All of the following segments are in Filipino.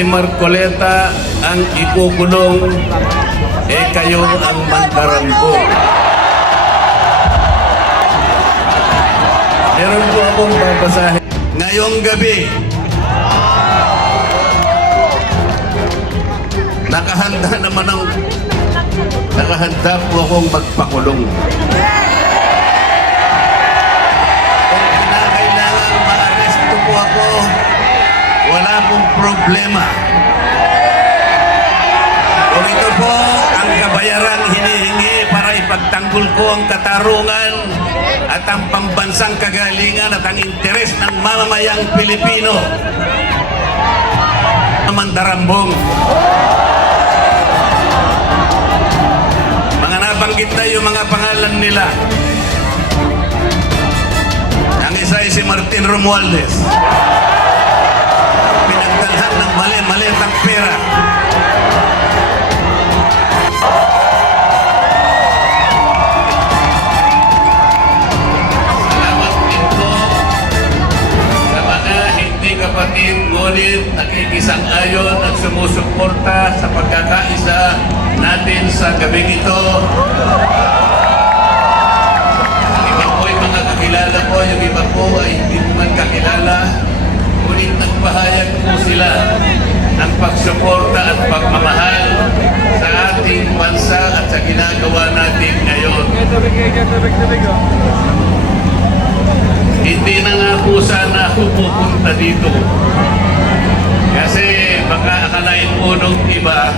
Si Marcoleta ang ikukulong, kayo ang mandarambo. Meron po akong babasahin. Ngayong gabi, nakahanda po akong magpakulong. Kung kinakailangan ma-aresto po ako, wala pong problema. Kung ito po ang kabayarang hinihingi para ipagtanggol ko ang katarungan at ang pambansang kagalingan at ang interes ng mamamayang Pilipino, mandarambong. Mga nabanggit na yung mga pangalan nila. Ang isa ay si Martin Romualdez. Pinagdalhan ng mali-malitang pera. Salamat din po sa mga hindi kapatid, ngunit nakikisang-ayon at sumusuporta sa pagkakaisa natin sa gabing ito. Ang iba po ay mga kakilala po, yung iba po ay hindi man kakilala. Ngunit nagpahayag po sila ng pagsuporta at pagmamahal sa ating bansa at sa ginagawa natin ngayon. Hindi na nga po sana ako pupunta dito. Kasi baka akalain po nung iba,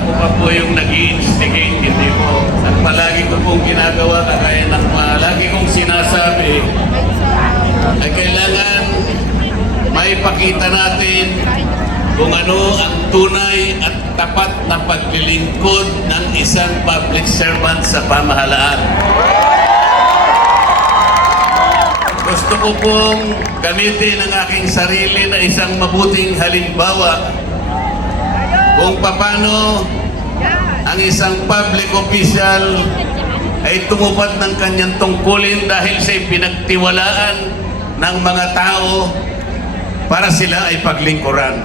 ako pa po yung nag-i-instigate, hindi po. At palagi ko pong ginagawa, kagaya ng lagi kong sinasabi, ay kailangan maipakita natin kung ano ang tunay at tapat na paglilingkod ng isang public servant sa pamahalaan. Gusto ko pong gamitin ang aking sarili na isang mabuting halimbawa kung paano ang isang public official ay tumupad ng kanyang tungkulin dahil siya'y pinagtiwalaan ng mga tao para sila ay paglingkuran.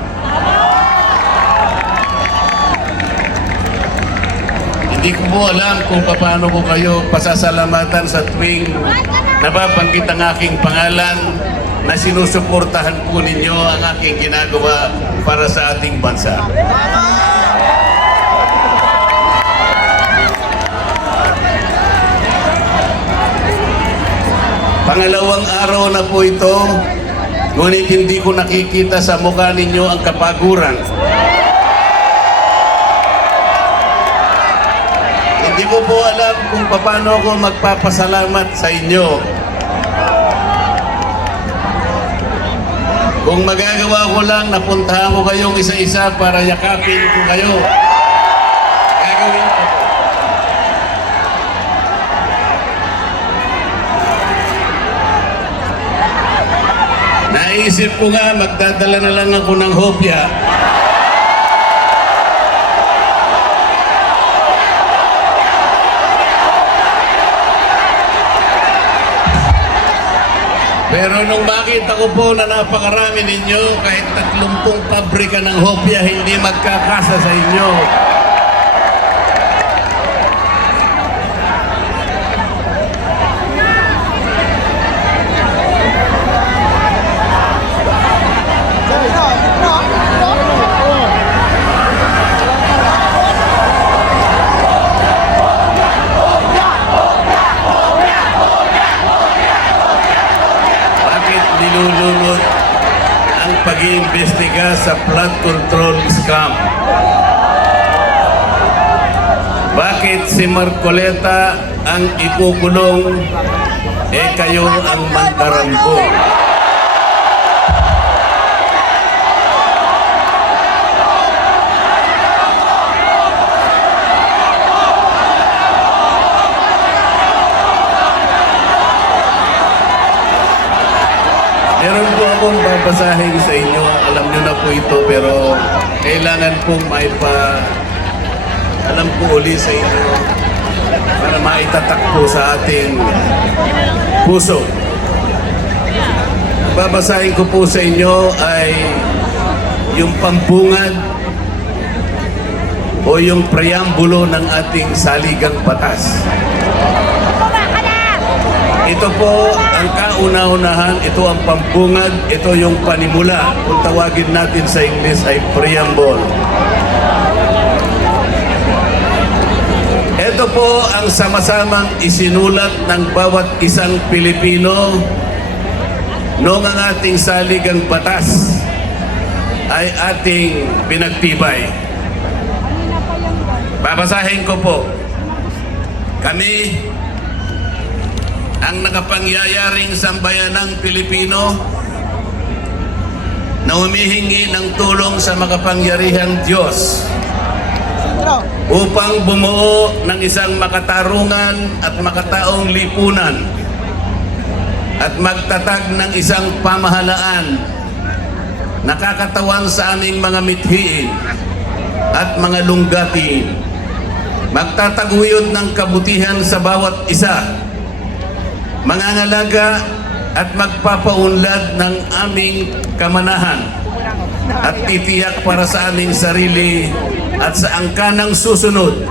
Hindi ko po alam kung paano ko kayo pasasalamatan sa tuwing nababanggit ang aking pangalan na sinusuportahan po ninyo ang aking ginagawa para sa ating bansa. Pangalawang araw na po ito, ngunit hindi ko nakikita sa mukha ninyo ang kapaguran. Hindi ko po alam kung paano ako magpapasalamat sa inyo. Kung magagawa ko lang, napuntahan ko kayong isa-isa para yakapin ko kayo. Gagawin ko. Naisip ko nga, magdadala na lang ako ng hopya. Pero nung makita ko po na napakarami ninyo, kahit 30 pabrika ng hopya, hindi magkakasa sa inyo. Nilulunod ang pag-iimbestiga sa flood control scam. Bakit si Marcoleta ang ikukulong, kayo ang mandarambo? Meron po akong babasahin sa inyo. Alam nyo na po ito, pero kailangan pong alam po uli sa inyo para maitatak po sa ating puso. Babasahin ko po sa inyo ay yung pampungad o yung preambulo ng ating saligang batas. Ito po ang kauna-unahan, ito ang pampungad, ito yung panimula. Kung tawagin natin sa English ay preamble. Ito po ang sama-samang isinulat ng bawat isang Pilipino noong ang ating saligang batas ay ating pinagtibay. Babasahin ko po. Kami, ang nakapangyayaring sambayanang Pilipino na humihingi ng tulong sa makapangyarihang Diyos upang bumuo ng isang makatarungan at makataong lipunan at magtatag ng isang pamahalaan nakakatawan sa aming mga mithiin at mga lunggatiin, magtataguyod ng kabutihan sa bawat isa, mangangalaga at magpapaunlad ng aming kamanahan at titiyak para sa aming sarili at sa angkanang susunod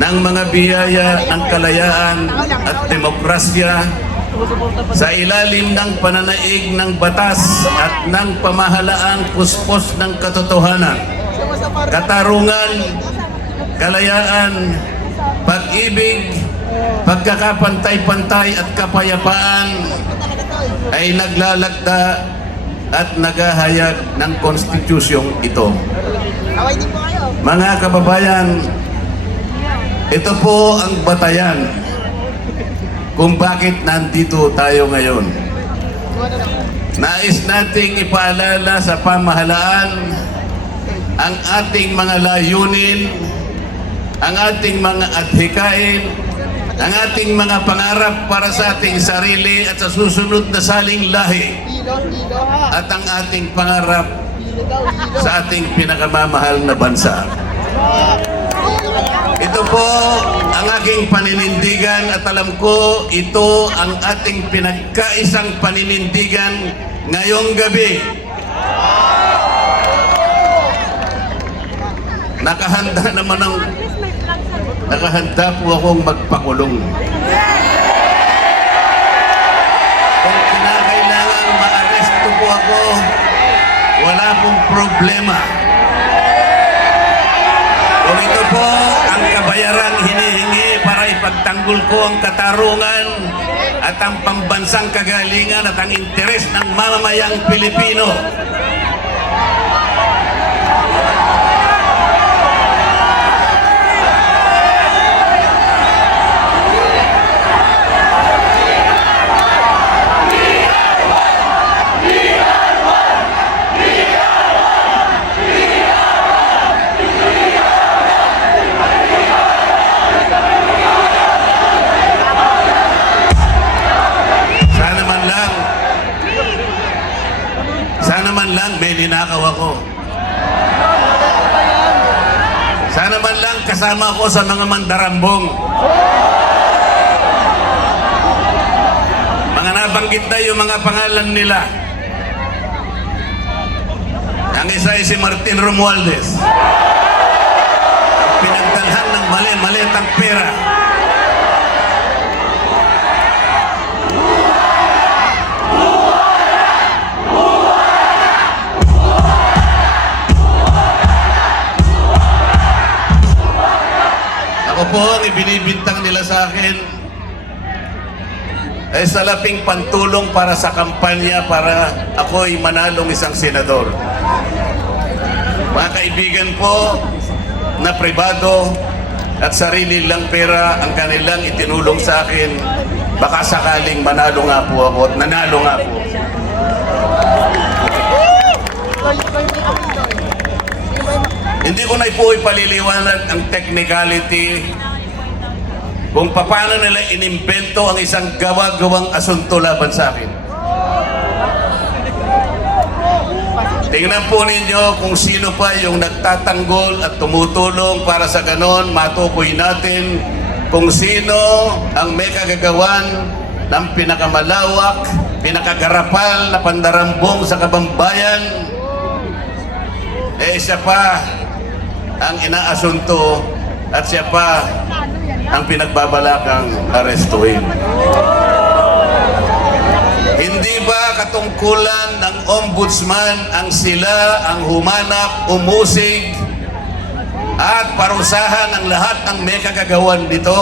ng mga biyaya ng kalayaan at demokrasya sa ilalim ng pananaig ng batas at ng pamahalaang puspos ng katotohanan, katarungan, kalayaan, pag-ibig, pagkakapantay-pantay at kapayapaan ay naglalagda at naghahayag ng konstitusyong ito. Mga kababayan, ito po ang batayan kung bakit nandito tayo ngayon. Nais nating ipaalala sa pamahalaan ang ating mga layunin, ang ating mga adhikain, ang ating mga pangarap para sa ating sarili at sa susunod na saling lahi, at ang ating pangarap sa ating pinakamamahal na bansa. Ito po ang aking paninindigan at alam ko ito ang ating pinagkaisang paninindigan ngayong gabi. Nakahanda po akong magpakulong. Kung kinakailangan maaresto po ako, wala pong problema. Kung ito po ang kabayarang hinihingi para ipagtanggol ko ang katarungan at ang pambansang kagalingan at ang interes ng mamamayang Pilipino, sana man lang may ninakaw ako. Sana man lang kasama ako sa mga mandarambong. Mga nabanggit na yung mga pangalan nila. Ang isa ay si Martin Romualdez. Pinagdalhan ng mali-malitang pera. Ako po ang ibinibintang nila sa akin ay salaping pantulong para sa kampanya para ako'y manalong isang senador. Mga kaibigan po na pribado at sarili lang pera ang kanilang itinulong sa akin, baka sakaling manalo nga po ako at nanalo nga po. Hindi ko na po ipaliliwanag ang technicality kung paano nila inimbento ang isang gawa-gawang asunto laban sa akin. Tingnan po ninyo kung sino pa yung nagtatanggol at tumutulong para sa ganon, matukoy natin kung sino ang may kagagawan ng pinakamalawak, pinakagarapal na pandarambong sa kabambayan siya pa ang inaasunto at siya pa ang pinagbabalakang arestuhin. Hindi ba katungkulan ng ombudsman ang sila ang humanap, umusig at parusahan ang lahat ng may kagagawan dito?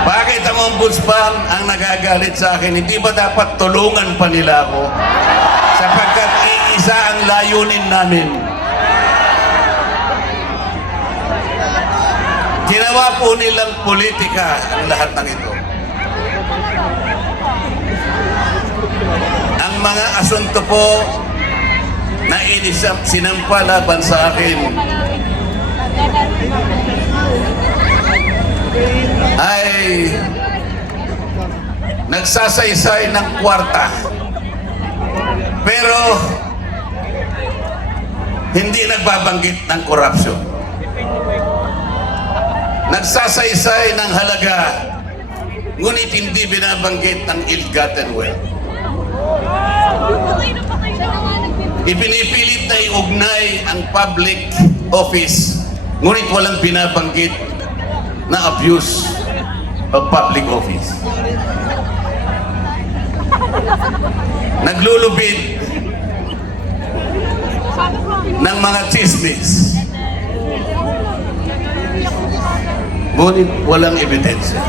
Bakit ang ombudsman ang nagagalit sa akin? Hindi ba dapat tulungan pa nila ako? Sapagkat iisa ang layunin namin. Ginawa po nilang politika ang lahat ng ito. Ang mga asunto po na sinampa laban sa akin ay nagsasaysay ng kwarta, pero hindi nagbabanggit ng korupsyon. Nagsasaysay ng halaga, ngunit hindi binabanggit ng ill-gotten wealth. Ipinipilit na iugnay ang public office, ngunit walang binabanggit na abuse of public office. Naglulubid ng mga chismis, ngunit walang ebidensya.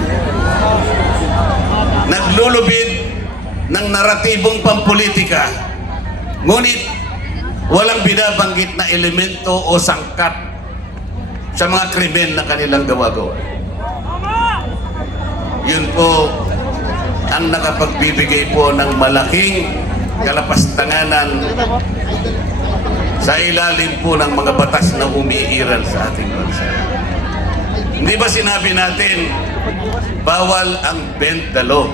Naglulubid ng naratibong pampolitika, ngunit walang binabanggit na elemento o sangkat sa mga krimen na kanilang gawa-gawa. Yun po ang nakapagbibigay po ng malaking kalapastanganan sa ilalim po ng mga batas na umiiral sa ating bansa. Hindi ba sinabi natin, bawal ang bend the law?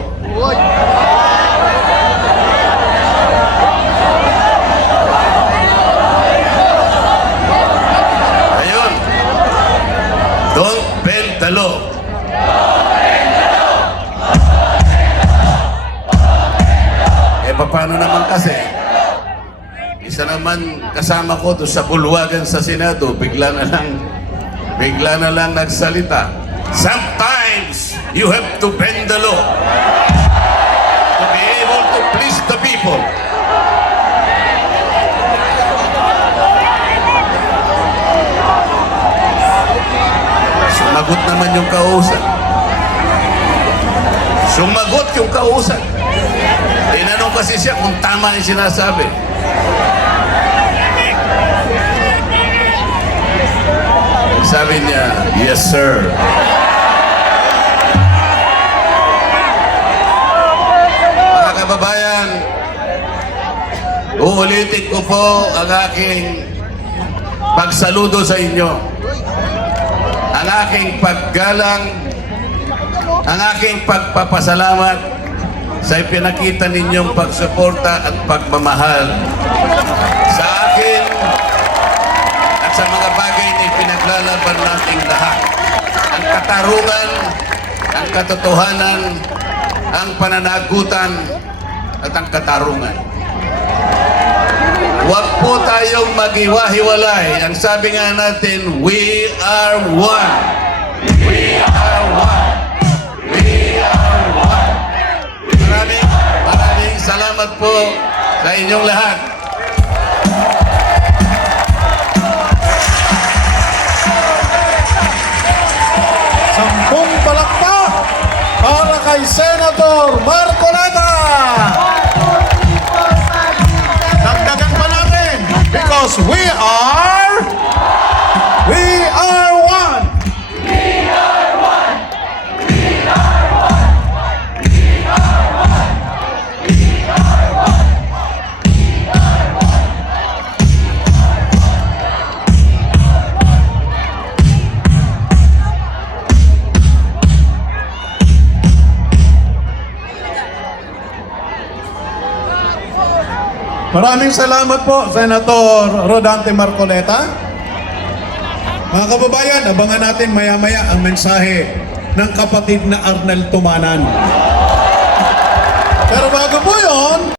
Ayun. Don't bend the law. Paano naman kasi? Isa naman kasama ko doon sa bulwagan sa Senado, bigla na lang nagsalita. Sometimes you have to bend the law to be able to please the people. Sumagot naman yung kausap. Sumagot yung kausap. Tinanong kasi siya kung tama yung sinasabi. Sabi niya, yes sir. Mga kababayan, uulitin ko po ang aking pagsaludo sa inyo, ang aking paggalang, ang aking pagpapasalamat sa ipinakita ninyong pagsuporta at pagmamahal sa akin at sa mga bagay na ipinaglalaban nating lahat. Ang katarungan, ang katotohanan, ang pananagutan at ang katarungan. Huwag po tayong maghiwa-hiwalay. Ang sabi nga natin, we are one. We are one. We are one. Maraming salamat po sa inyong lahat. Sampung palakpak para kay Senator Marcoleta. Dagdagan pa natin because we are one. Maraming salamat po, Senator Rodante Marcoleta. Mga kababayan, abangan natin maya-maya ang mensahe ng kapatid na Arnel Tumanan. Pero bago po yun,